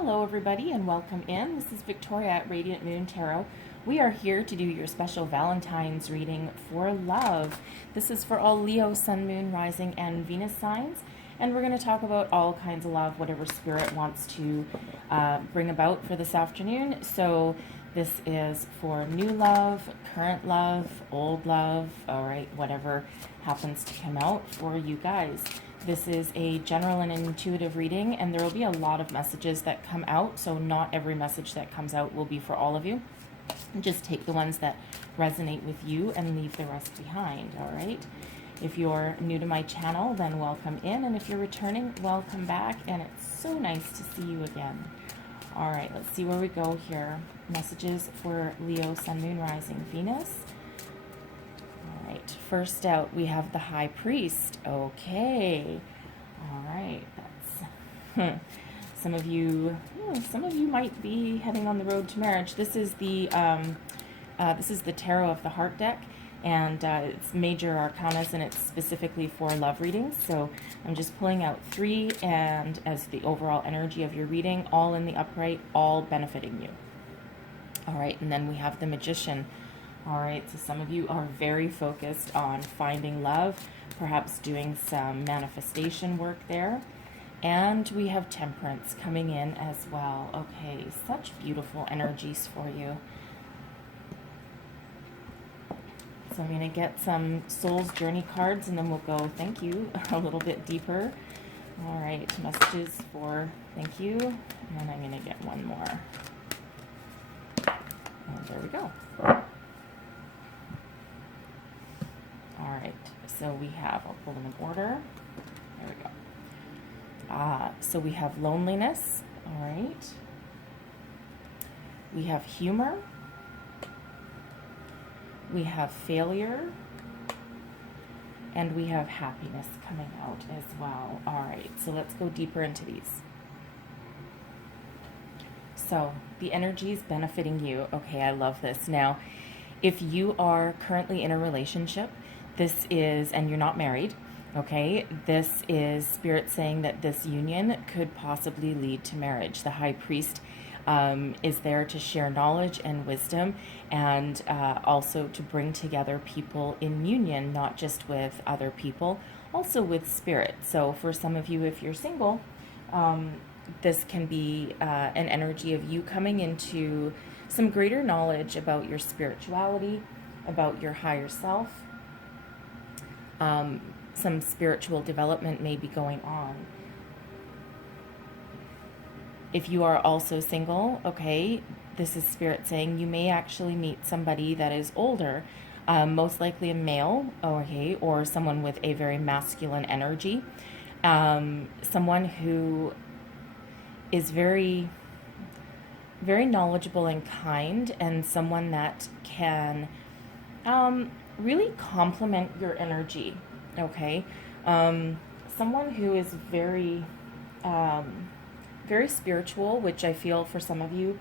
Hello everybody and welcome in. This is Victoria at Radiant Moon Tarot. We are here to do your special Valentine's reading for love. This is for all Leo, Sun, Moon, Rising, and Venus signs. And we're going to talk about all kinds of love, whatever spirit wants to bring about for this afternoon. So this is for new love, current love, old love, all right, whatever happens to come out for you guys. This is a general and intuitive reading, and there will be a lot of messages that come out, so not every message that comes out will be for all of you. Just take the ones that resonate with you and leave the rest behind, all right? If you're new to my channel, then welcome in, and if you're returning, welcome back, and it's so nice to see you again. All right, let's see where we go here. Messages for Leo, Sun, Moon, Rising, Venus. All right, first out, we have the High Priest. Okay, all right, that's some of you might be heading on the road to marriage. This is the Tarot of the Heart deck, and it's major arcanas, and it's specifically for love readings. So I'm just pulling out 3, and as the overall energy of your reading, all in the upright, all benefiting you. All right, and then we have the Magician. All right, so some of you are very focused on finding love, perhaps doing some manifestation work there. And we have Temperance coming in as well. Okay, such beautiful energies for you. So I'm going to get some Soul's Journey cards, and then we'll go, thank you, a little bit deeper. All right, messages for thank you. And then I'm going to get one more. And there we go. All right, so we have, I'll pull them in order. There we go. So we have loneliness, all right. We have humor. We have failure. And we have happiness coming out as well. All right, so let's go deeper into these. So the energy is benefiting you. Okay, I love this. Now, if you are currently in a relationship, this is, and you're not married, okay, this is Spirit saying that this union could possibly lead to marriage. The High Priest is there to share knowledge and wisdom, and also to bring together people in union, not just with other people, also with Spirit. So for some of you, if you're single, this can be an energy of you coming into some greater knowledge about your spirituality, about your higher self. Some spiritual development may be going on. If you are also single, okay, this is Spirit saying you may actually meet somebody that is older, most likely a male, okay, or someone with a very masculine energy, someone who is very, very knowledgeable and kind, and someone that can really complement your energy, okay? Someone who is very, very spiritual, which I feel for some of you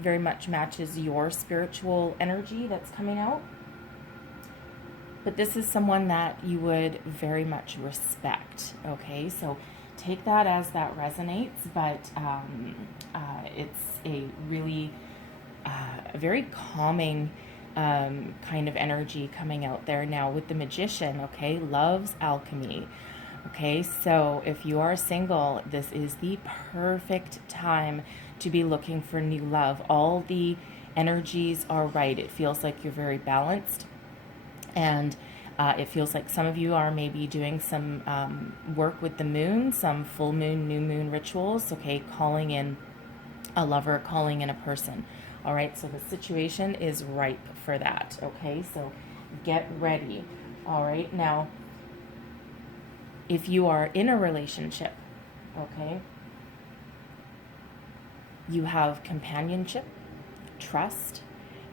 very much matches your spiritual energy that's coming out. But this is someone that you would very much respect, okay? So take that as that resonates, but it's a really very calming kind of energy coming out there. Now with the Magician, okay, love's alchemy. Okay, so if you are single, this is the perfect time to be looking for new love. All the energies are right. It feels like you're very balanced, and it feels like some of you are maybe doing some work with the moon, some full moon, new moon rituals, okay, calling in a lover, calling in a person. All right, so the situation is ripe for that, okay? So get ready, all right? Now, if you are in a relationship, okay, you have companionship, trust,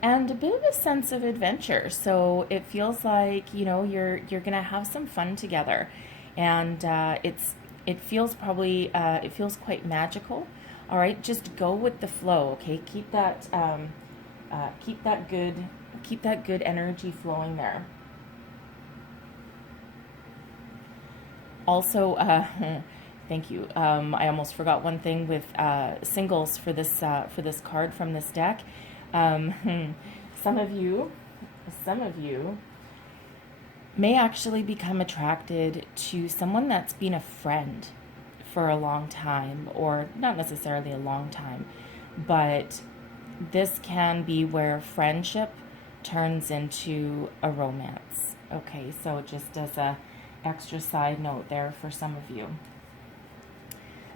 and a bit of a sense of adventure. So it feels like, you know, you're gonna have some fun together, and it feels probably it feels quite magical. All right, just go with the flow, okay? Keep that good energy flowing there. Also, Thank you. I almost forgot one thing with singles for this card from this deck. Some of you, some of you may actually become attracted to someone that's been a friend for a long time, or not necessarily a long time, but this can be where friendship turns into a romance. Okay, so just as a extra side note there for some of you.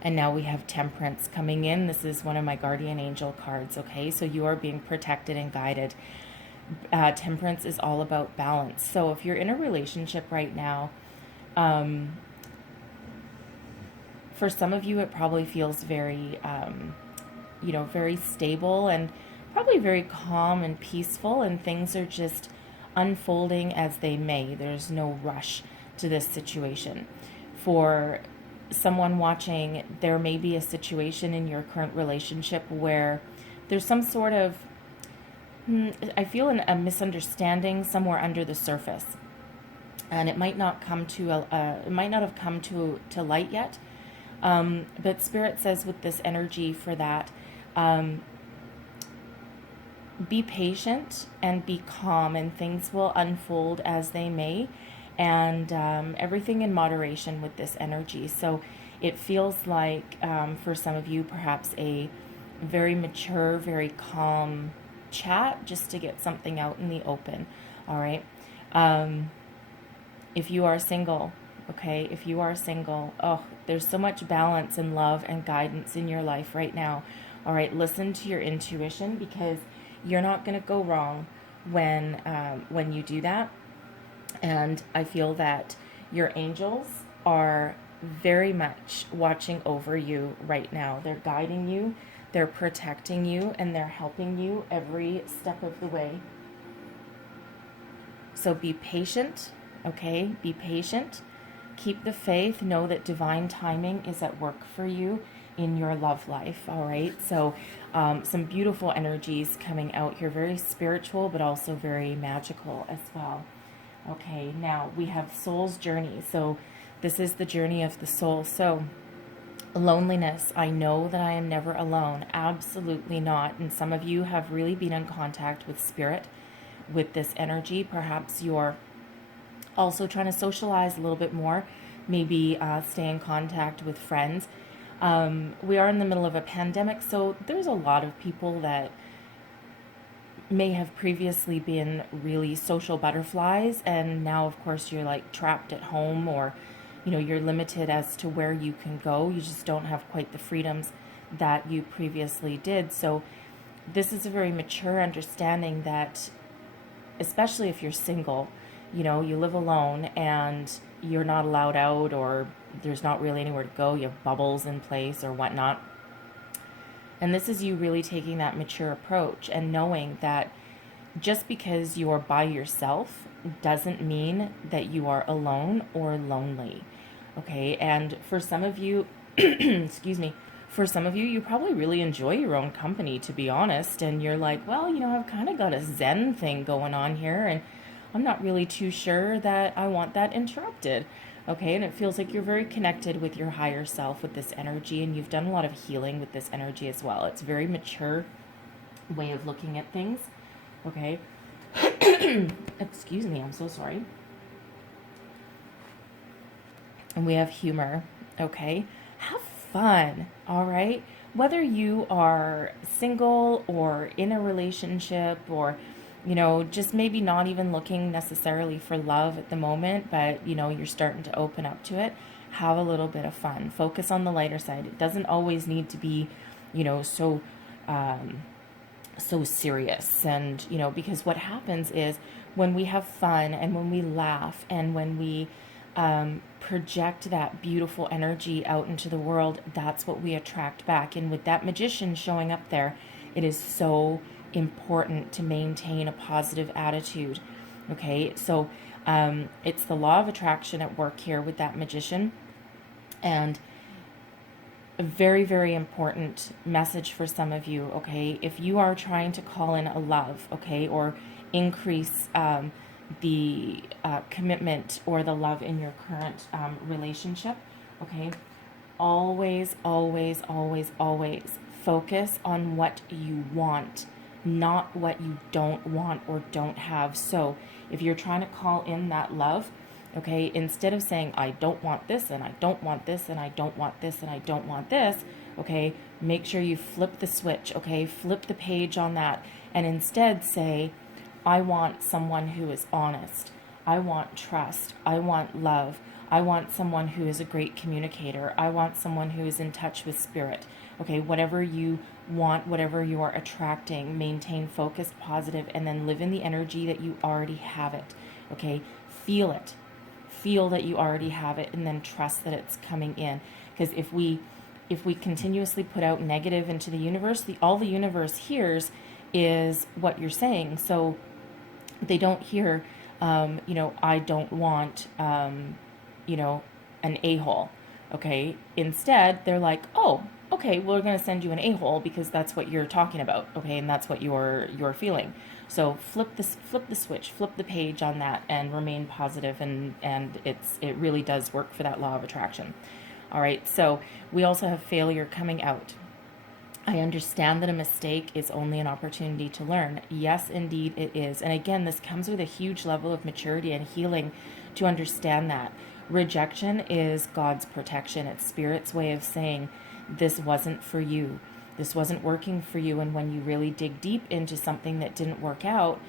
And now we have Temperance coming in. This is one of my guardian angel cards, okay? So you are being protected and guided. Temperance is all about balance. So if you're in a relationship right now, for some of you, it probably feels very, very stable and probably very calm and peaceful, and things are just unfolding as they may. There's no rush to this situation. For someone watching, there may be a situation in your current relationship where there's some sort of, I feel a misunderstanding somewhere under the surface, and it might not come to it might not have come to light yet. But Spirit says with this energy for that, be patient and be calm, and things will unfold as they may, and everything in moderation with this energy. So it feels like for some of you, perhaps a very mature, very calm chat just to get something out in the open. All right. If you are single, okay, if you are single, oh, there's so much balance and love and guidance in your life right now. All right, listen to your intuition, because you're not going to go wrong when you do that. And I feel that your angels are very much watching over you right now. They're guiding you, they're protecting you, and they're helping you every step of the way. So be patient, okay? Be patient. Keep the faith. Know that divine timing is at work for you in your love life, all right? So some beautiful energies coming out here, very spiritual, but also very magical as well. Okay, now we have soul's journey. So this is the journey of the soul. So loneliness, I know that I am never alone. Absolutely not. And some of you have really been in contact with Spirit with this energy. Perhaps you're also trying to socialize a little bit more, maybe stay in contact with friends. We are in the middle of a pandemic, so there's a lot of people that may have previously been really social butterflies, and now of course you're like trapped at home, or you're limited as to where you can go. You just don't have quite the freedoms that you previously did. So this is a very mature understanding that, especially if you're single, you live alone and you're not allowed out, or there's not really anywhere to go. You have bubbles in place or whatnot. And this is you really taking that mature approach and knowing that just because you're by yourself doesn't mean that you are alone or lonely. Okay, and for some of you, excuse me, for some of you, you probably really enjoy your own company, to be honest, and you're like, well, I've kind of got a Zen thing going on here, and I'm not really too sure that I want that interrupted. Okay, and it feels like you're very connected with your higher self with this energy, and you've done a lot of healing with this energy as well. It's a very mature way of looking at things. Okay. Excuse me, I'm so sorry. And we have humor. Okay. Have fun. All right. Whether you are single or in a relationship, or just maybe not even looking necessarily for love at the moment, but you're starting to open up to it, have a little bit of fun. Focus on the lighter side. It doesn't always need to be so serious. And because what happens is when we have fun and when we laugh and when we project that beautiful energy out into the world, that's what we attract back. And with that Magician showing up there, it is so important to maintain a positive attitude. Okay, so it's the law of attraction at work here with that Magician. And a very, very important message for some of you, okay? If you are trying to call in a love, okay, or increase the commitment or the love in your current relationship, okay, always, always, always, always focus on what you want, not what you don't want or don't have. So if you're trying to call in that love, okay, instead of saying, I don't want this, and I don't want this, and I don't want this, and I don't want this, okay, make sure you flip the switch, okay, flip the page on that, and instead say, I want someone who is honest. I want trust. I want love. I want someone who is a great communicator. I want someone who is in touch with spirit. Okay, whatever you want, whatever you are attracting, maintain focused, positive, and then live in the energy that you already have it. Okay, feel it. Feel that you already have it, and then trust that it's coming in. Because if we continuously put out negative into the universe, all the universe hears is what you're saying. So they don't hear, I don't want, an a-hole. Okay. Instead, they're like, oh, okay, we're going to send you an a-hole because that's what you're talking about. Okay. And that's what you're feeling. So flip the switch, flip the page on that, and remain positive, and it really does work for that law of attraction. All right. So we also have failure coming out. I understand that a mistake is only an opportunity to learn. Yes, indeed it is. And again, this comes with a huge level of maturity and healing to understand that. Rejection is God's protection. It's Spirit's way of saying, this wasn't for you. This wasn't working for you. And when you really dig deep into something that didn't work out,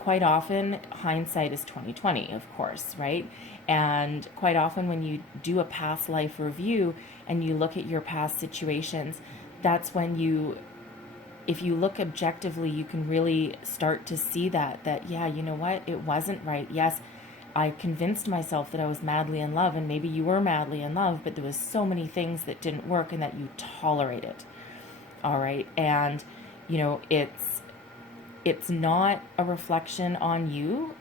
quite often hindsight is 20/20, of course, right? And quite often when you do a past life review and you look at your past situations, that's when if you look objectively, you can really start to see that, yeah, you know what? It wasn't right. Yes, I convinced myself that I was madly in love, and maybe you were madly in love, but there was so many things that didn't work and that you tolerated. All right. And, it's not a reflection on you.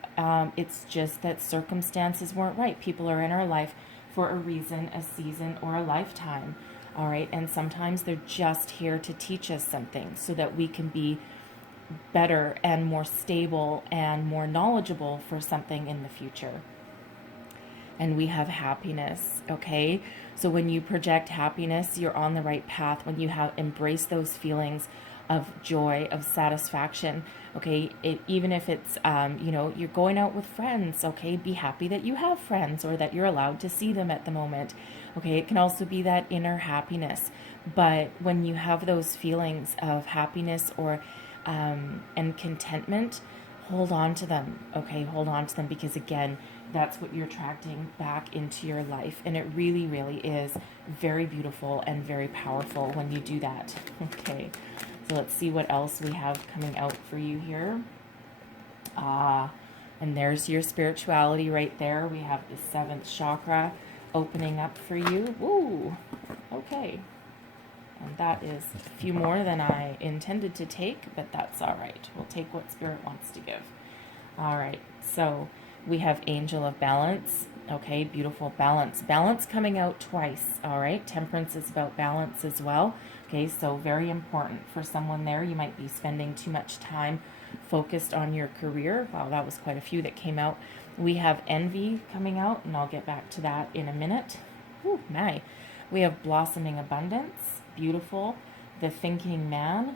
It's just that circumstances weren't right. People are in our life for a reason, a season, or a lifetime. All right. And sometimes they're just here to teach us something so that we can be better and more stable and more knowledgeable for something in the future. And we have happiness. Okay. So when you project happiness, you're on the right path. When you embrace those feelings of joy, of satisfaction, okay, even if it's, you're going out with friends, okay, be happy that you have friends or that you're allowed to see them at the moment, okay. It can also be that inner happiness, but when you have those feelings of happiness or and contentment, hold on to them, okay, hold on to them, because again, that's what you're attracting back into your life, and it really, really is very beautiful and very powerful when you do that, okay. So let's see what else we have coming out for you here. And there's your spirituality right there. We have the 7th chakra opening up for you. Woo! Okay. And that is a few more than I intended to take, but that's all right. We'll take what Spirit wants to give. All right. So we have Angel of Balance. Okay, beautiful balance. Balance coming out twice. All right. Temperance is about balance as well. Okay, so very important for someone there. You might be spending too much time focused on your career. Wow, that was quite a few that came out. We have Envy coming out, and I'll get back to that in a minute. Whew, my. We have Blossoming Abundance. Beautiful. The Thinking Man.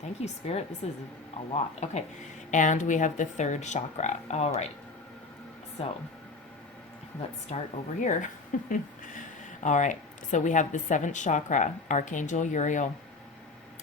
Thank you, Spirit. This is a lot. Okay, and we have the 3rd chakra. All right. So let's start over here. All right. So we have the 7th chakra, Archangel Uriel.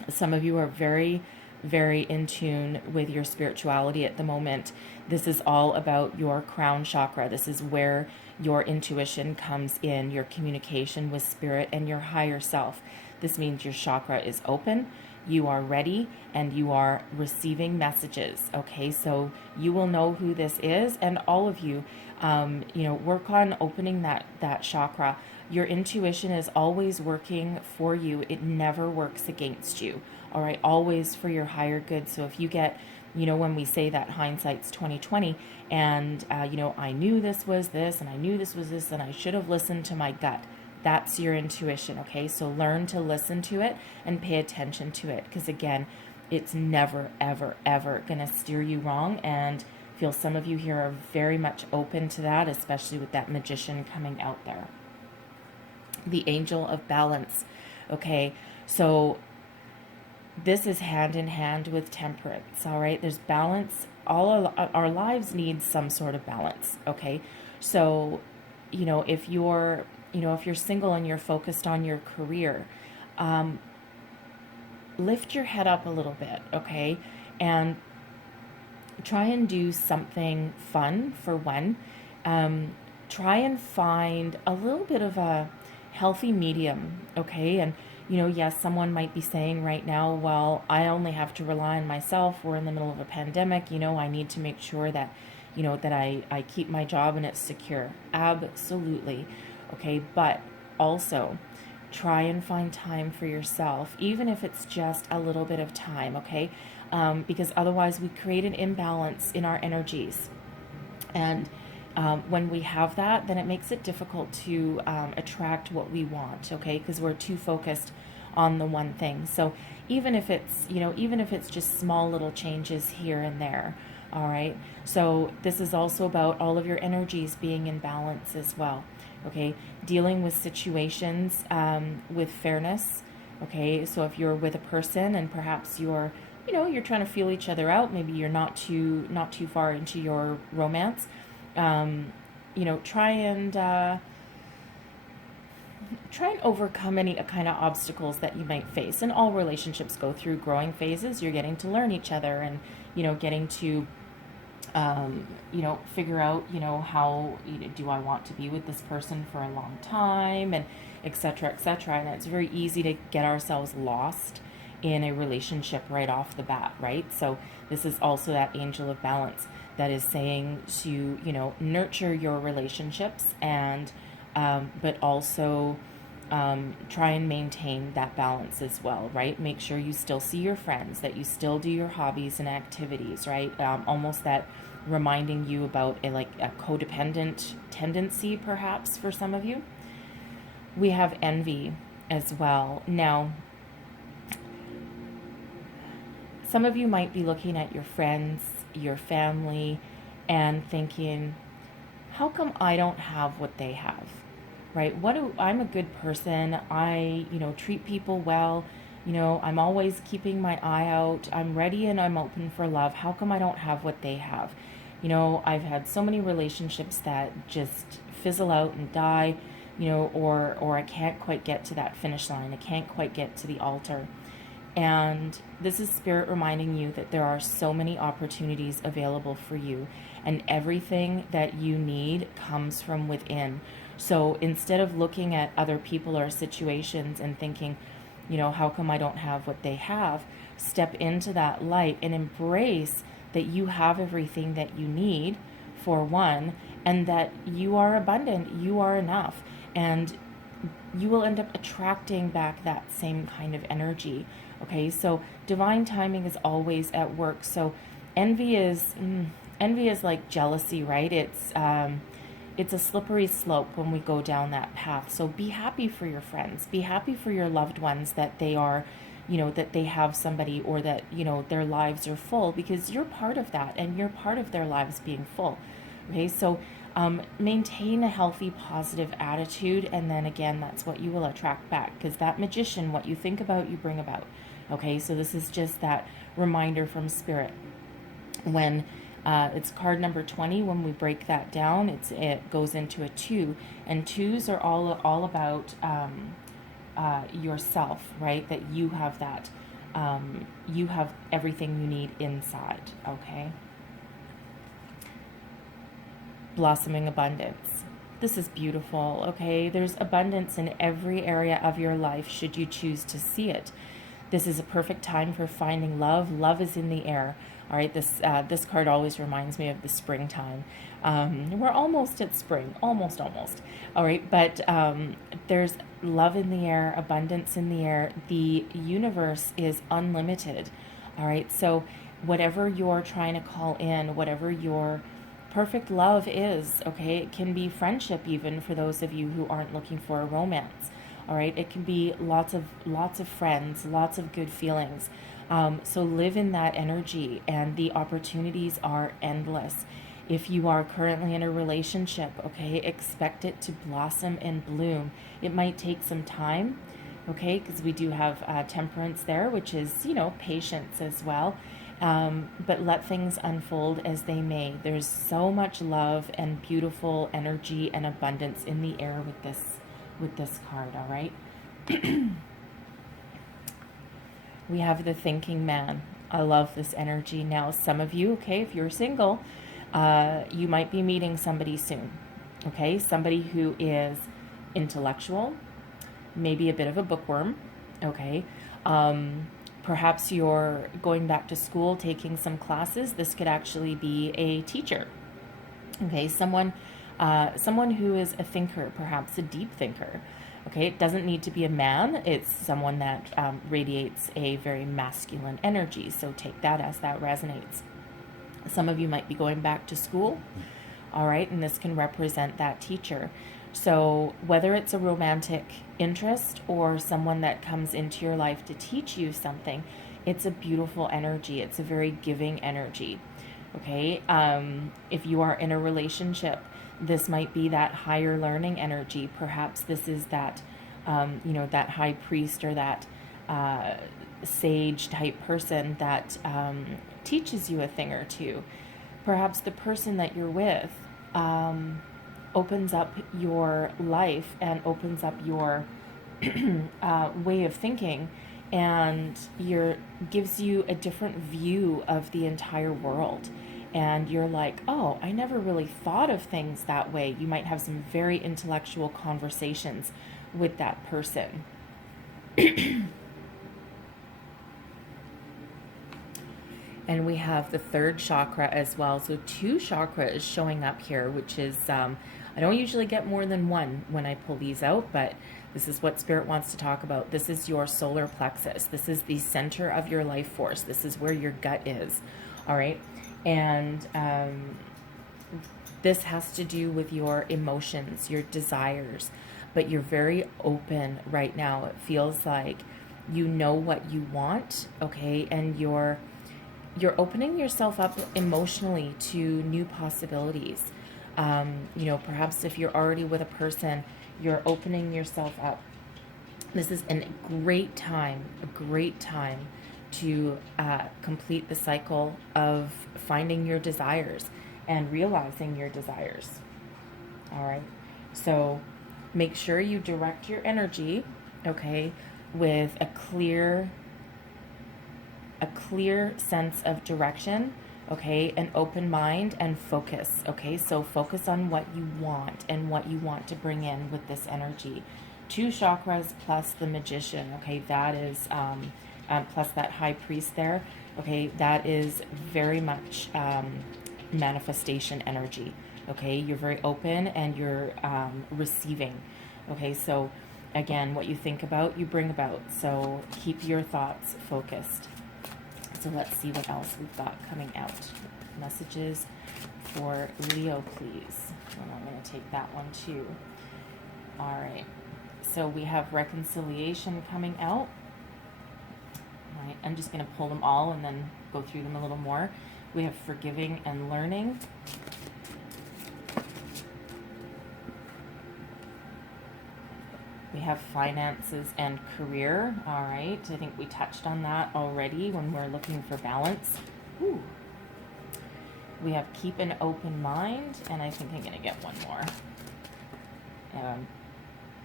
Some of you are very, very in tune with your spirituality at the moment. This is all about your crown chakra. This is where your intuition comes in, your communication with spirit and your higher self. This means your chakra is open, you are ready, and you are receiving messages. Okay, so you will know who this is, and all of you, work on opening that chakra. Your intuition is always working for you. It never works against you. All right, always for your higher good. So if you get, when we say that hindsight's 20/20, and I knew this was this, and I knew this was this, and I should have listened to my gut. That's your intuition. Okay, so learn to listen to it and pay attention to it, because again, it's never, ever, ever gonna steer you wrong. And feel some of you here are very much open to that, especially with that Magician coming out there. The Angel of Balance. Okay, so this is hand in hand with Temperance, all right? There's balance. All our lives need some sort of balance, okay? So, if you're single and you're focused on your career, lift your head up a little bit, okay? And try and do something fun for one. Try and find a little bit of a healthy medium, okay? And, yes, someone might be saying right now, well, I only have to rely on myself. We're in the middle of a pandemic. I need to make sure that, that I keep my job and it's secure. Absolutely. Okay. But also try and find time for yourself, even if it's just a little bit of time. Okay. Because otherwise we create an imbalance in our energies. And when we have that, then it makes it difficult to attract what we want, okay? Because we're too focused on the one thing. So even if it's just small little changes here and there, all right? So this is also about all of your energies being in balance as well, okay? Dealing with situations with fairness, okay? So if you're with a person and perhaps you're trying to feel each other out, maybe you're not too far into your romance, try and overcome any kind of obstacles that you might face. And all relationships go through growing phases. You're getting to learn each other and, getting to, figure out, how, do I want to be with this person for a long time, and et cetera, et cetera. And it's very easy to get ourselves lost in a relationship right off the bat, right? So this is also that Angel of Balance that is saying to, nurture your relationships and, but also try and maintain that balance as well, right? Make sure you still see your friends, that you still do your hobbies and activities, right? Almost that reminding you about a codependent tendency, perhaps, for some of you. We have envy as well. Now, some of you might be looking at your friends, your family, and thinking, how come I don't have what they have, right? I'm a good person. I, treat people well. I'm always keeping my eye out. I'm ready and I'm open for love. How come I don't have what they have? I've had so many relationships that just fizzle out and die, or I can't quite get to that finish line. I can't quite get to the altar. And this is Spirit reminding you that there are so many opportunities available for you, and everything that you need comes from within. So instead of looking at other people or situations and thinking, how come I don't have what they have, step into that light and embrace that you have everything that you need, for one, and that you are abundant, you are enough, and you will end up attracting back that same kind of energy. Okay, so divine timing is always at work. So envy is like jealousy, right? It's a slippery slope when we go down that path. So be happy for your friends, be happy for your loved ones, that they are, that they have somebody, or that, their lives are full, because you're part of that and you're part of their lives being full. Okay, so maintain a healthy, positive attitude, and then again, that's what you will attract back, because that Magician, what you think about, you bring about. Okay, so this is just that reminder from Spirit. When it's card number 20, when we break that down, it goes into a 2, and 2s are all about yourself, right? That you have that, you have everything you need inside. Okay. Blossoming abundance. This is beautiful, okay? There's abundance in every area of your life, should you choose to see it. This is a perfect time for finding love. Love is in the air, all right? This card always reminds me of the springtime. We're almost at spring, almost, all right? But there's love in the air, abundance in the air. The universe is unlimited, all right? So whatever you're trying to call in, whatever your perfect love is, okay? It can be friendship, even for those of you who aren't looking for a romance. All right, it can be lots of friends, lots of good feelings. So live in that energy, and the opportunities are endless. If you are currently in a relationship, okay, expect it to blossom and bloom. It might take some time, okay, because we do have temperance there, which is, you know, patience as well. But let things unfold as they may. There's so much love and beautiful energy and abundance in the air with this card, all right? We have the thinking man. I love this energy. Now, some of you, okay, if you're single, you might be meeting somebody soon, okay? Somebody who is intellectual, maybe a bit of a bookworm, okay? Perhaps you're going back to school, taking some classes. This could actually be a teacher, okay? Someone who is a thinker, perhaps a deep thinker. Okay, it doesn't need to be a man. It's someone that radiates a very masculine energy. So take that as that resonates. Some of you might be going back to school, all right, and this can represent that teacher. So whether it's a romantic interest or someone that comes into your life to teach you something, it's a beautiful energy. It's a very giving energy, okay? If you are in a relationship, this might be that higher learning energy. Perhaps this is that, you know, that high priest or that sage type person that teaches you a thing or two. Perhaps the person that you're with opens up your life and opens up your way of thinking, and gives you a different view of the entire world. And you're like, oh, I never really thought of things that way. You might have some very intellectual conversations with that person. And we have the third chakra as well. So 2 chakra is showing up here, which is, I don't usually get more than one when I pull these out, but this is what Spirit wants to talk about. This is your solar plexus. This is the center of your life force. This is where your gut is, all right? And this has to do with your emotions, your desires, but you're very open right now. It feels like you know what you want, okay? And you're opening yourself up emotionally to new possibilities. You know, perhaps if you're already with a person, you're opening yourself up. This is a great time to complete the cycle of finding your desires and realizing your desires. All right. So make sure you direct your energy, okay, with a clear sense of direction, okay, an open mind and focus, okay? So focus on what you want and what you want to bring in with this energy. 2 chakras plus the magician, okay, that is, plus that high priest there, okay, that is very much manifestation energy, okay? You're very open and you're receiving, okay? So again, what you think about, you bring about. So keep your thoughts focused. So let's see what else we've got coming out. Messages for Leo, please. And I'm going to take that one too. All right. So we have reconciliation coming out. All right. I'm just going to pull them all and then go through them a little more. We have forgiving and learning. We have finances and career. All right. I think we touched on that already when we're looking for balance. Ooh. We have keep an open mind. And I think I'm going to get one more.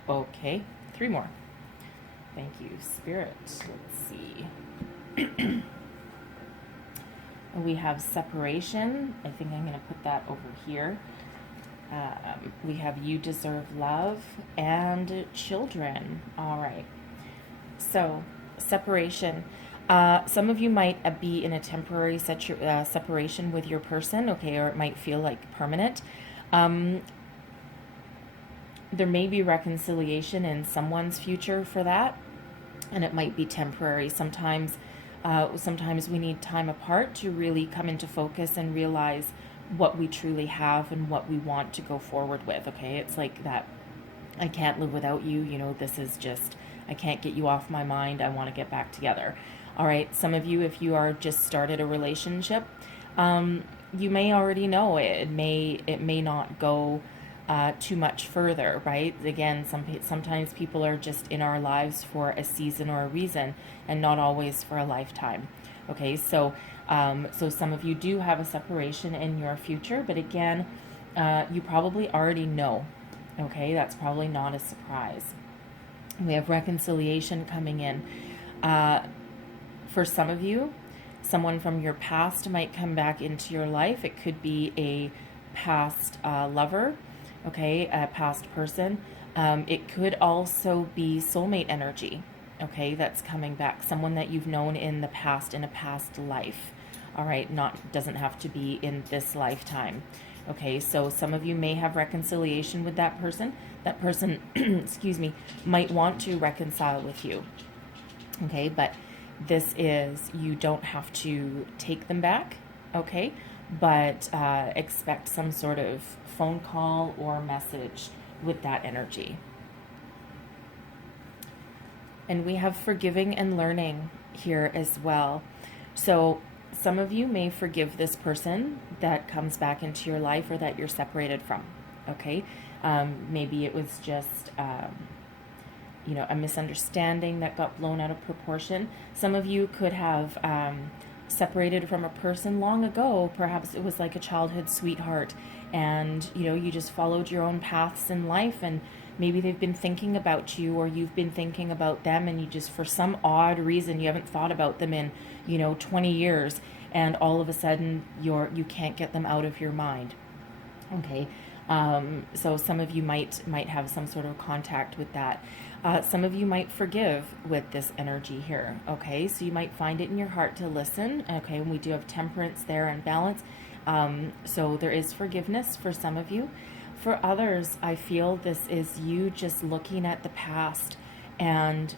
Okay. 3 more. Thank you, Spirit. Let's see. We have separation. I think I'm going to put that over here. We have you deserve love and children. All right. So separation. Some of you might be in a temporary separation with your person, okay, or it might feel like permanent. There may be reconciliation in someone's future for that, and it might be temporary. Sometimes we need time apart to really come into focus and realize what we truly have and what we want to go forward with, okay? It's like that, I can't live without you, you know, this is just, I can't get you off my mind, I want to get back together. All right, some of you, if you are just started a relationship, you may already know it may not go too much further, right? Again, sometimes people are just in our lives for a season or a reason, and not always for a lifetime. Okay, so so some of you do have a separation in your future, but again, you probably already know. Okay, that's probably not a surprise. We have reconciliation coming in. For some of you, someone from your past might come back into your life. It could be a past lover, okay, a past person. It could also be soulmate energy, okay, that's coming back. Someone that you've known in the past, in a past life. All right, doesn't have to be in this lifetime. Okay, so some of you may have reconciliation with that person. That person, excuse me, might want to reconcile with you. Okay, but this is, you don't have to take them back, okay? But expect some sort of phone call or message with that energy. And we have forgiving and learning here as well. So some of you may forgive this person that comes back into your life or that you're separated from, okay? Maybe it was just a misunderstanding that got blown out of proportion. Some of you could have separated from a person long ago. Perhaps it was like a childhood sweetheart, and you just followed your own paths in life, and maybe they've been thinking about you, or you've been thinking about them, and you just, for some odd reason, you haven't thought about them in 20 years, and all of a sudden you can't get them out of your mind. Okay, so some of you might have some sort of contact with that. Some of you might forgive with this energy here. Okay, so you might find it in your heart to listen. Okay, and we do have temperance there and balance. So there is forgiveness for some of you. For others, I feel this is you just looking at the past and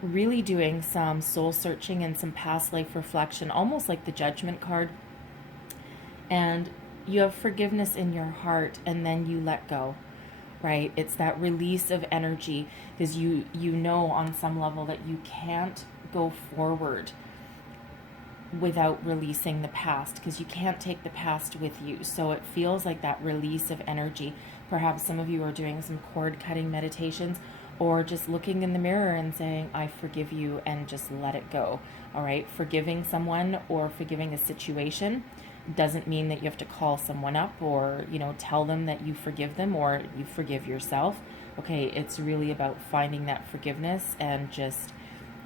really doing some soul searching and some past life reflection, almost like the Judgment card. And you have forgiveness in your heart, and then you let go, right? It's that release of energy, because you know on some level that you can't go forward without releasing the past, because you can't take the past with you. So it feels like that release of energy. Perhaps some of you are doing some cord cutting meditations, or just looking in the mirror and saying, I forgive you, and just let it go. All right, forgiving someone or forgiving a situation doesn't mean that you have to call someone up or tell them that you forgive them or you forgive yourself. Okay, it's really about finding that forgiveness and just,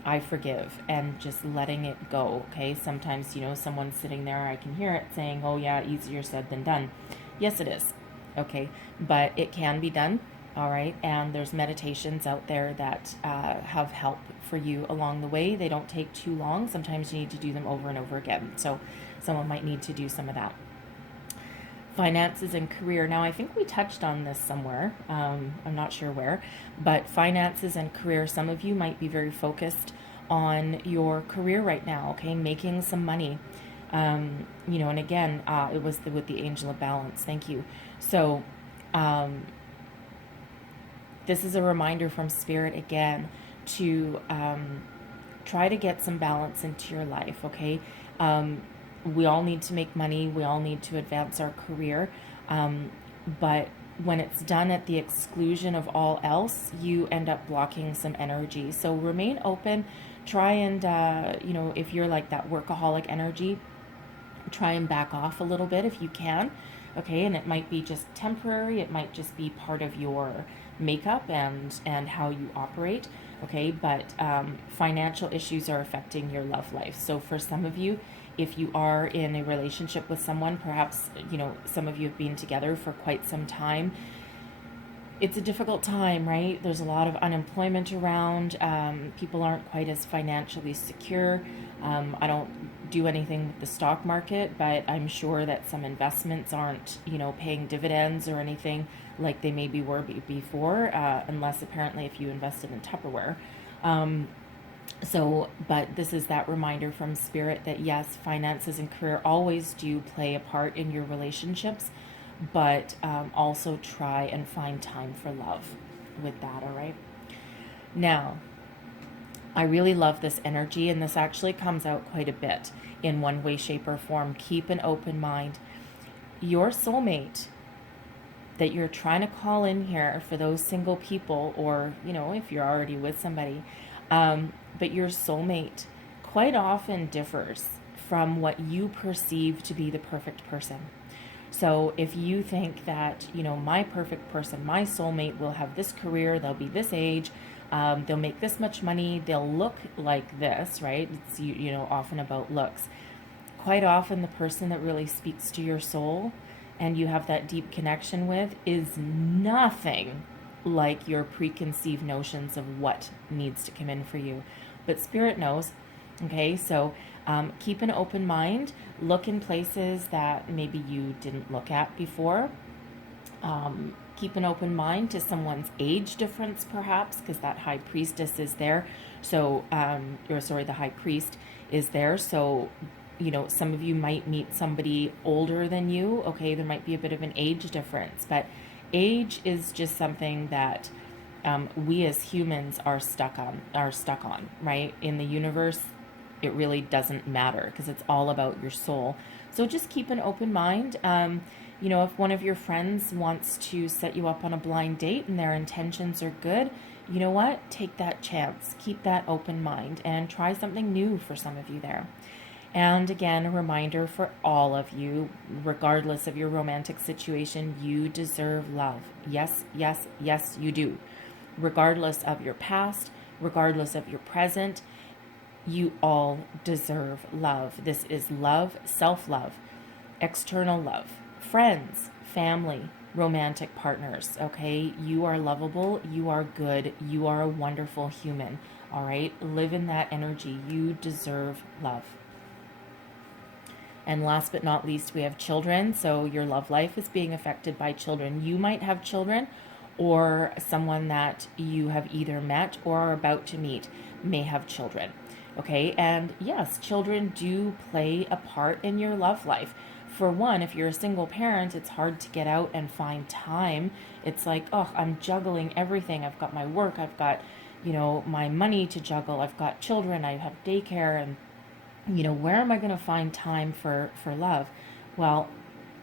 I forgive, and just letting it go. Okay, sometimes someone's sitting there, I can hear it saying, oh yeah, easier said than done. Yes, it is. Okay, but it can be done. All right, and there's meditations out there that have help for you along the way. They don't take too long. Sometimes you need to do them over and over again. So someone might need to do some of that. Finances and career. Now, I think we touched on this somewhere. I'm not sure where, but finances and career. Some of you might be very focused on your career right now, okay, making some money. And again, it was with the Angel of Balance. Thank you. So, this is a reminder from Spirit again to try to get some balance into your life, okay? We all need to make money. We all need to advance our career. But when it's done at the exclusion of all else, you end up blocking some energy. So remain open. Try and, if you're like that workaholic energy, try and back off a little bit if you can. Okay, and it might be just temporary. It might just be part of your makeup and how you operate. Okay, but financial issues are affecting your love life. So for some of you, if you are in a relationship with someone, perhaps some of you have been together for quite some time, it's a difficult time, right? There's a lot of unemployment around. People aren't quite as financially secure. I don't do anything with the stock market, but I'm sure that some investments aren't, paying dividends or anything like they maybe were before, unless apparently if you invested in Tupperware. But this is that reminder from Spirit that yes, finances and career always do play a part in your relationships, but also try and find time for love with that, all right? Now, I really love this energy, and this actually comes out quite a bit in one way, shape, or form. Keep an open mind. Your soulmate that you're trying to call in here, for those single people, or, you know, if you're already with somebody, but your soulmate quite often differs from what you perceive to be the perfect person. So if you think that, you know, my perfect person, my soulmate will have this career, they'll be this age, they'll make this much money, they'll look like this, right? It's, you know, often about looks. Quite often the person that really speaks to your soul and you have that deep connection with is nothing like your preconceived notions of what needs to come in for you. But Spirit knows. Okay, so keep an open mind. Look in places that maybe you didn't look at before. Keep an open mind to someone's age difference, perhaps, because that high priestess is there. So, the high priest is there. So, you know, some of you might meet somebody older than you. Okay, there might be a bit of an age difference, but age is just something that we as humans are stuck on, right? In the universe, it really doesn't matter because it's all about your soul. So just keep an open mind. You know, if one of your friends wants to set you up on a blind date and their intentions are good, you know what? Take that chance. Keep that open mind and try something new for some of you there. And again, a reminder for all of you, regardless of your romantic situation, you deserve love. Yes, yes, yes, you do. Regardless of your past, regardless of your present, you all deserve love. This is love, self-love, external love, friends, family, romantic partners, okay? You are lovable, you are good, you are a wonderful human, all right? Live in that energy. You deserve love. And last but not least, we have children. So your love life is being affected by children. You might have children, or someone that you have either met or are about to meet may have children. Okay, and yes, children do play a part in your love life. For one, if you're a single parent, it's hard to get out and find time. It's like, oh, I'm juggling everything. I've got my work, I've got, you know, my money to juggle, I've got children, I have daycare, and you know, where am I going to find time for love? Well,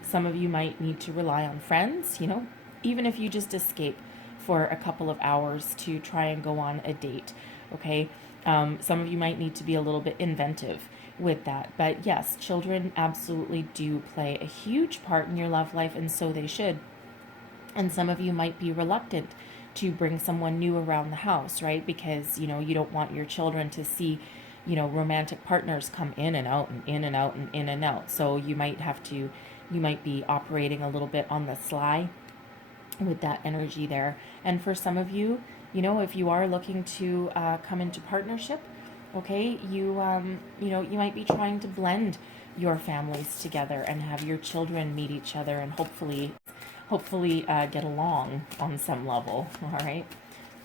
some of you might need to rely on friends, you know, even if you just escape for a couple of hours to try and go on a date, okay? Some of you might need to be a little bit inventive with that. But yes, children absolutely do play a huge part in your love life, and so they should. And some of you might be reluctant to bring someone new around the house, right? Because, you know, you don't want your children to see, you know, romantic partners come in and out and in and out and in and out. So you might be operating a little bit on the sly with that energy there. And for some of you, you know, if you are looking to come into partnership, okay, you know, you might be trying to blend your families together and have your children meet each other and hopefully get along on some level. All right,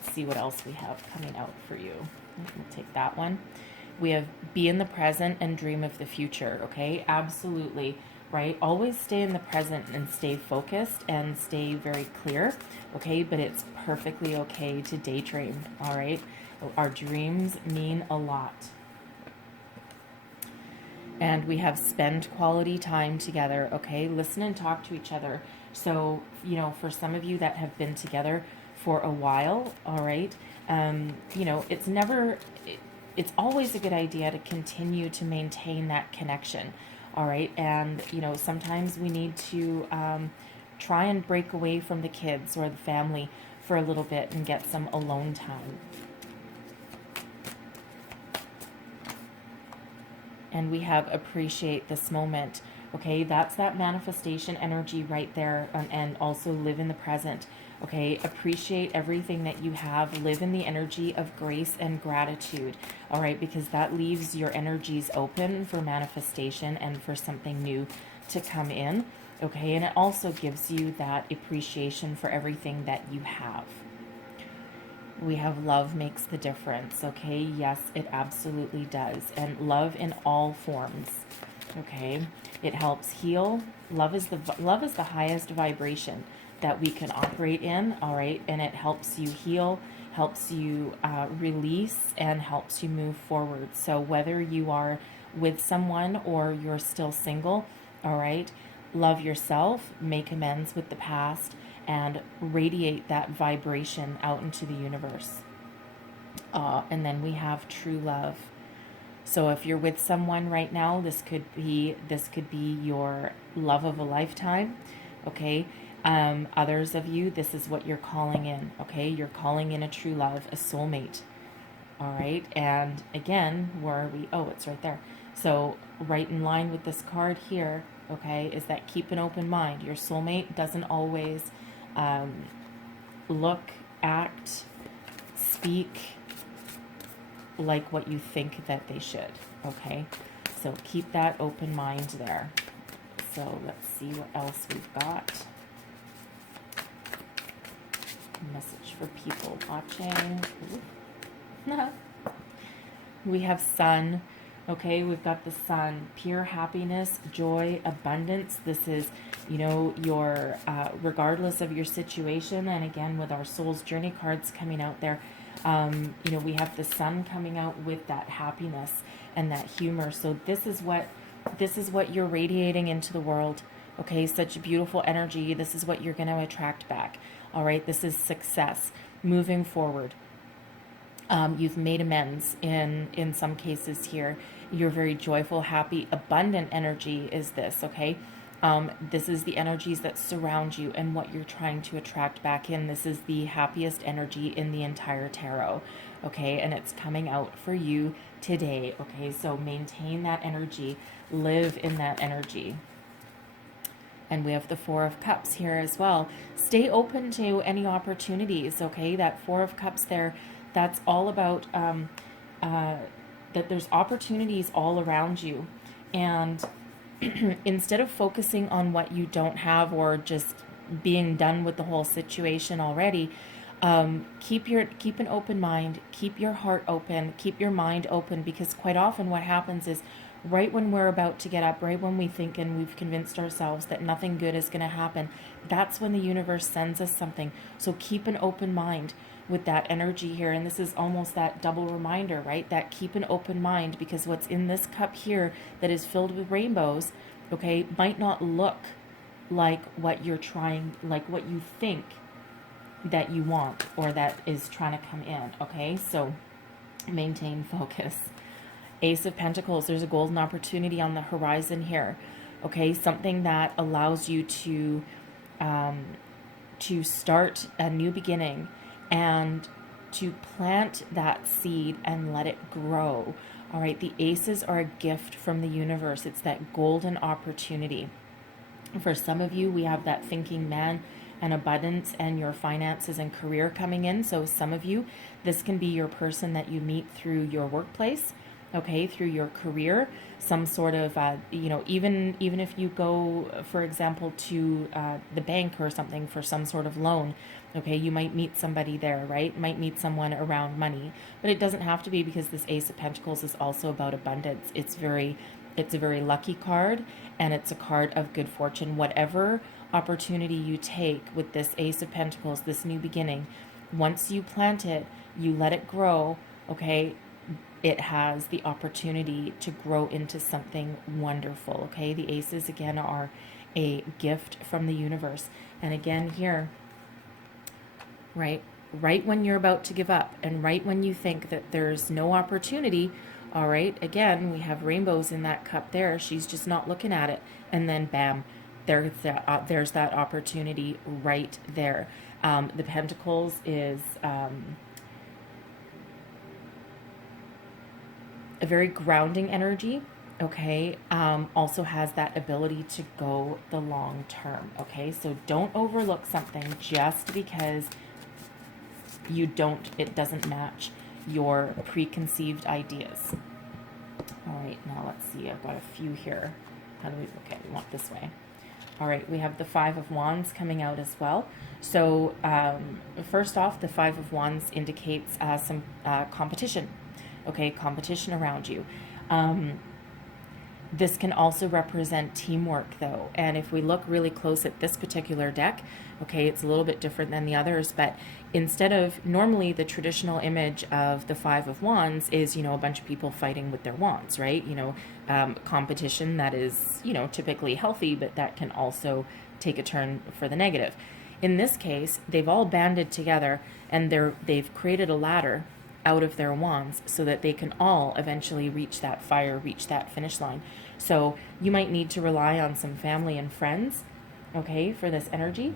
let's see what else we have coming out for you. We'll take that one. We have be in the present and dream of the future, okay? Absolutely, right? Always stay in the present and stay focused and stay very clear, okay? But it's perfectly okay to daydream, all right? Our dreams mean a lot. And we have spend quality time together, okay? Listen and talk to each other. So, you know, for some of you that have been together for a while, all right, you know, it's always a good idea to continue to maintain that connection, all right? And, you know, sometimes we need to try and break away from the kids or the family for a little bit and get some alone time. And we have appreciate this moment, okay? That's that manifestation energy right there, and also live in the present. Okay, appreciate everything that you have. Live in the energy of grace and gratitude, all right? Because that leaves your energies open for manifestation and for something new to come in, okay? And it also gives you that appreciation for everything that you have. We have love makes the difference, okay? Yes, it absolutely does. And love in all forms, okay? It helps heal. Love is the highest vibration that we can operate in, all right? And it helps you heal. helps you release and helps you move forward. So whether you are with someone or you're still single, all right, love yourself, make amends with the past, and radiate that vibration out into the universe. And then we have true love. So if you're with someone right now, this could be your love of a lifetime, okay? Others of you, this is what you're calling in, okay? You're calling in a true love, a soulmate, all right? And again, where are we? Oh, it's right there. So right in line with this card here, okay, is that keep an open mind. Your soulmate doesn't always look, act, speak like what you think that they should, okay? So keep that open mind there. So let's see what else we've got. Message for people watching. We have sun. Okay, we've got the sun, pure happiness, joy, abundance. This is, you know, your, regardless of your situation. And again, with our soul's journey cards coming out there, you know, we have the sun coming out with that happiness and that humor. So this is what you're radiating into the world. Okay, such beautiful energy. This is what you're going to attract back. All right, this is success, moving forward. You've made amends in some cases here. You're very joyful, happy, abundant energy is this, okay? This is the energies that surround you and what you're trying to attract back in. This is the happiest energy in the entire tarot, okay? And it's coming out for you today, okay? So maintain that energy, live in that energy. And we have the Four of Cups here as well. Stay open to any opportunities, okay? That Four of Cups there, that's all about that there's opportunities all around you. And instead of focusing on what you don't have or just being done with the whole situation already, keep an open mind, keep your heart open, keep your mind open, because quite often what happens is right when we're about to get up, right when we think and we've convinced ourselves that nothing good is going to happen, that's when the universe sends us something. So keep an open mind with that energy here. And this is almost that double reminder, right? That keep an open mind, because what's in this cup here that is filled with rainbows, okay, might not look like what you're trying, like what you think that you want or that is trying to come in, okay? So maintain focus. Ace of Pentacles, there's a golden opportunity on the horizon here, okay? Something that allows you to start a new beginning and to plant that seed and let it grow. All right, the aces are a gift from the universe. It's that golden opportunity. For some of you, we have that thinking man and abundance and your finances and career coming in. So some of you, this can be your person that you meet through your workplace, okay, through your career, some sort of, you know, even if you go, for example, to the bank or something for some sort of loan, okay, you might meet somebody there, right? Might meet someone around money, but it doesn't have to be, because this Ace of Pentacles is also about abundance. It's a very lucky card, and it's a card of good fortune. Whatever opportunity you take with this Ace of Pentacles, this new beginning, once you plant it, you let it grow, okay, it has the opportunity to grow into something wonderful, okay? The aces, again, are a gift from the universe. And again here, right when you're about to give up and right when you think that there's no opportunity, all right, again, we have rainbows in that cup there. She's just not looking at it. And then, bam, there's that opportunity right there. The Pentacles is a very grounding energy, okay? Also has that ability to go the long term, okay? So don't overlook something just because it doesn't match your preconceived ideas. All right, now let's see, I've got a few here. Okay, we want this way. All right, we have the Five of Wands coming out as well. So first off, the Five of Wands indicates some competition. Okay, competition around you. This can also represent teamwork, though. And if we look really close at this particular deck, okay, it's a little bit different than the others, but instead of normally the traditional image of the Five of Wands is, you know, a bunch of people fighting with their wands, right? You know, competition that is, you know, typically healthy, but that can also take a turn for the negative. In this case, they've all banded together and they've created a ladder out of their wands so that they can all eventually reach that fire, reach that finish line. So you might need to rely on some family and friends, okay, for this energy.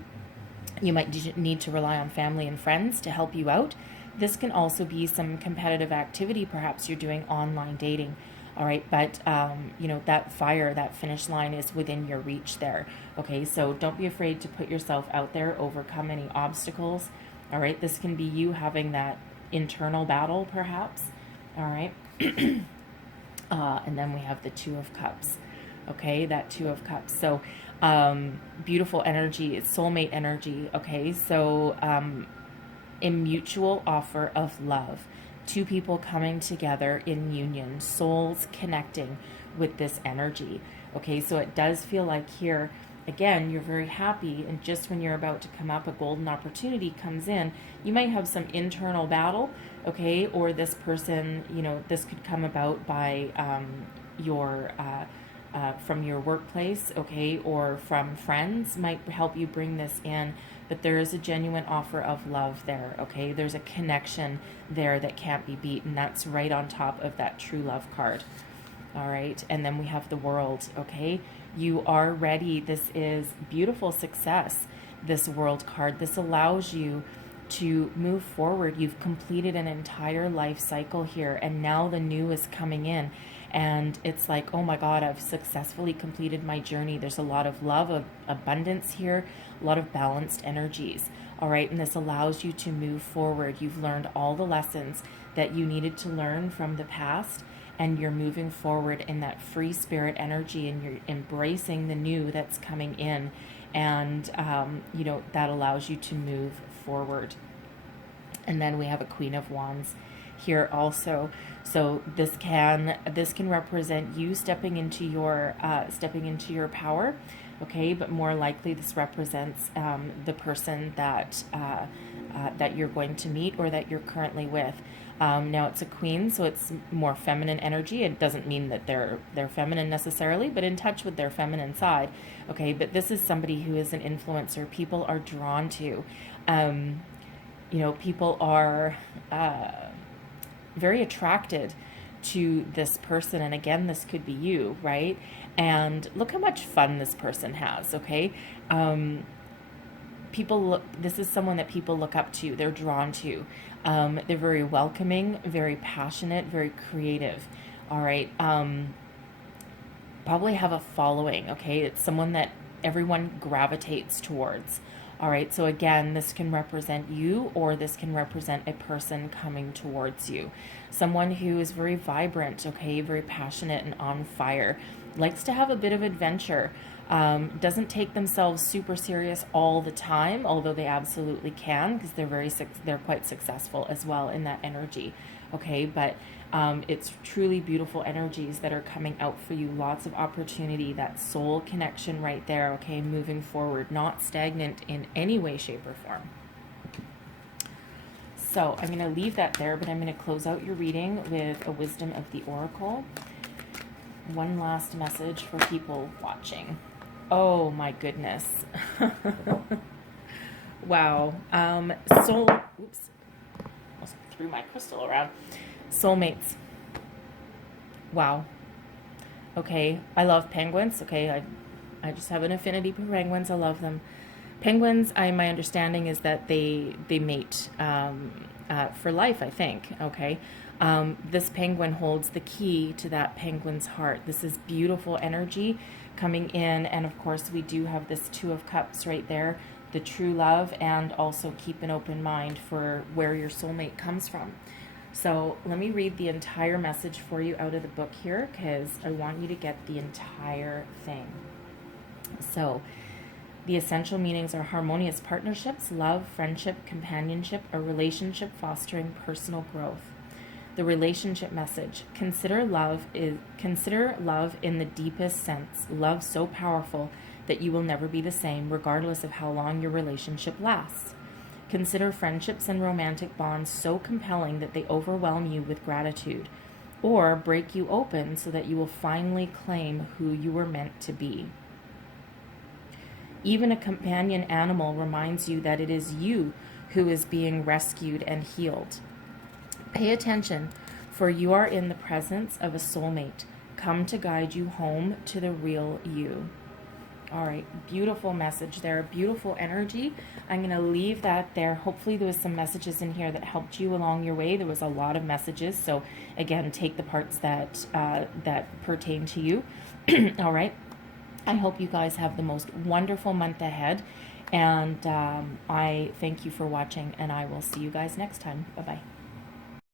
You might need to rely on family and friends to help you out. This can also be some competitive activity. Perhaps you're doing online dating. All right, but you know, that fire, that finish line is within your reach there. Okay, so don't be afraid to put yourself out there, overcome any obstacles. All right, this can be you having that internal battle, perhaps. All right, and then we have the Two of Cups. Okay, that Two of Cups. So beautiful energy. It's soulmate energy. Okay, so a mutual offer of love. Two people coming together in union, souls connecting with this energy. Okay, so it does feel like here, again, you're very happy, and just when you're about to come up, a golden opportunity comes in. You might have some internal battle, okay, or this person, you know, this could come about by from your workplace, okay, or from friends might help you bring this in. But there is a genuine offer of love there, okay? There's a connection there that can't be beat, and that's right on top of that true love card, all right? And then we have the World, okay? You are ready. This is beautiful success, this World card. This allows you to move forward. You've completed an entire life cycle here, and now the new is coming in. And it's like, oh my God, I've successfully completed my journey. There's a lot of love, of abundance here, a lot of balanced energies. All right, and this allows you to move forward. You've learned all the lessons that you needed to learn from the past, and you're moving forward in that free spirit energy, and you're embracing the new that's coming in. And, you know, that allows you to move forward. And then we have a Queen of Wands here also. So this can represent you stepping into your power, okay? But more likely, this represents the person that that you're going to meet or that you're currently with. Now it's a queen, so it's more feminine energy. It doesn't mean that they're feminine necessarily, but in touch with their feminine side, okay? But this is somebody who is an influencer. People are drawn to. You know, people are very attracted to this person, and again, this could be you, right? And look how much fun this person has, okay? This is someone that people look up to, they're drawn to. They're very welcoming, very passionate, very creative, all right? Probably have a following, okay? It's someone that everyone gravitates towards. All right, so again, this can represent you, or this can represent a person coming towards you. Someone who is very vibrant, okay, very passionate and on fire, likes to have a bit of adventure, doesn't take themselves super serious all the time, although they absolutely can, because they're quite successful as well in that energy, okay? But it's truly beautiful energies that are coming out for you. Lots of opportunity, that soul connection right there, okay? Moving forward, not stagnant in any way, shape, or form. So I'm going to leave that there, but I'm going to close out your reading with a wisdom of the Oracle. One last message for people watching. Oh my goodness. Wow. Oops. Almost threw my crystal around. Soulmates. Wow. Okay, I love penguins. Okay, I just have an affinity for penguins. I love them. Penguins, my understanding is that they mate for life, I think. Okay. This penguin holds the key to that penguin's heart. This is beautiful energy coming in, and of course we do have this Two of Cups right there, the true love, and also keep an open mind for where your soulmate comes from. So let me read the entire message for you out of the book here, because I want you to get the entire thing. So the essential meanings are harmonious partnerships, love, friendship, companionship, a relationship fostering personal growth. The relationship message: consider love in the deepest sense. Love so powerful that you will never be the same, regardless of how long your relationship lasts. Consider friendships and romantic bonds so compelling that they overwhelm you with gratitude, or break you open so that you will finally claim who you were meant to be. Even a companion animal reminds you that it is you who is being rescued and healed. Pay attention, for you are in the presence of a soulmate, come to guide you home to the real you. All right, beautiful message there, beautiful energy. I'm going to leave that there. Hopefully there was some messages in here that helped you along your way. There was a lot of messages, so again, take the parts that pertain to you. All right, I hope you guys have the most wonderful month ahead, and I thank you for watching, and I will see you guys next time. Bye-bye.